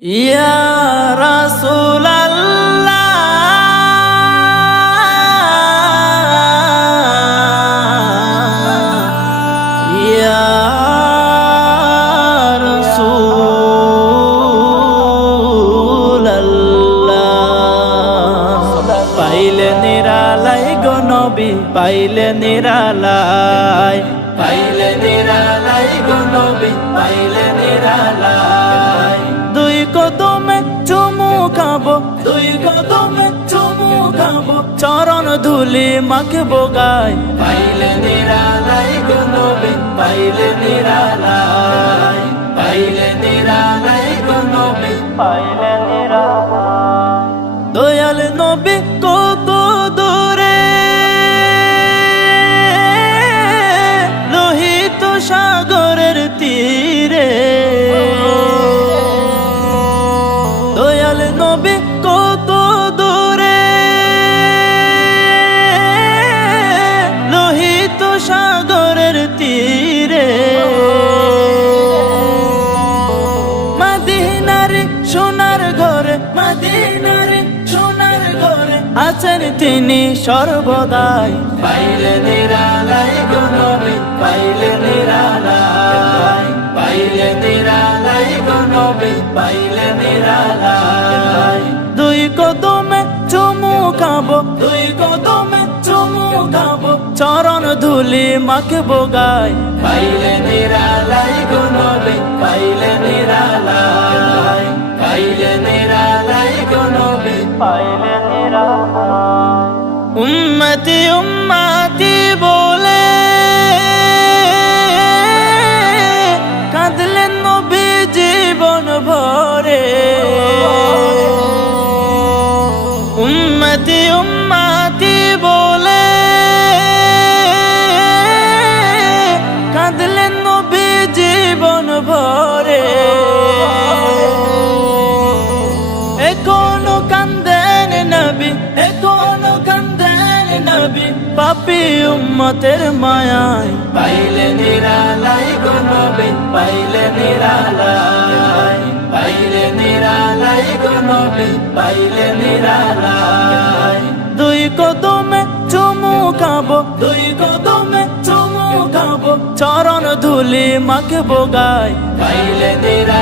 ইয়া রাসূলাল্লাহ ইয়া রাসূলাল্লাহ পাইলে নিরালাই গো নবী পাইলে নিরালাই পাইলে নিরালাই গো নবী পাইলে নিরালাই দুই কদমে চুমু খাবো দুই কদমে চুমু খাবো চরণ ধুলি মাখবো গায় পাইলে নিরালাই গো নবী পাইলে নিরালাই পাইলে নিরালাই গো নবী পাইলে নিরালাই দয়াল নবী কত দূরে লোহিত সাগরের তীরে দয়াল নবী কত দূরে লোহিত সাগরের তীরে মদিনার সোনার ঘরে মদিনার সোনার ঘরে আছেন তিনি সর্বদাই পাইলে নিরালাই গো নবী পাইলে নিরালাই পাইলে নিরালাই গো নবী পাইলে নিরালাই দুই কদমে চুমু খাবো দুই কদমে চুমু খাবো চরণ ধুলি মাখবো গায় পাইলে নিরালাই গো নবী পাইলে নিরালাই পাইলে নিরালাই গো নবী পাইলে নিরালাই উম্মতি উম্মতি বলে কাঁদলেন নবী জীবন ভরে উম্মতি উম্মতি বলে কাঁদলেন নবী জীবন ভরে এখনো কান্দেন নবী এখনো কান্দেন নবী পাপী উম্মতের মায়ায় পাইলে নিরালাই গো নবী পাইলে নিরালাই পাইলে নিরালাই গো নবী পাইলে নিরালাই দুই কদমে চুমু খাবো দুই কদমে চুমু খাবো চরণ ধুলি মাখবো গায় পাইলে নিরালাই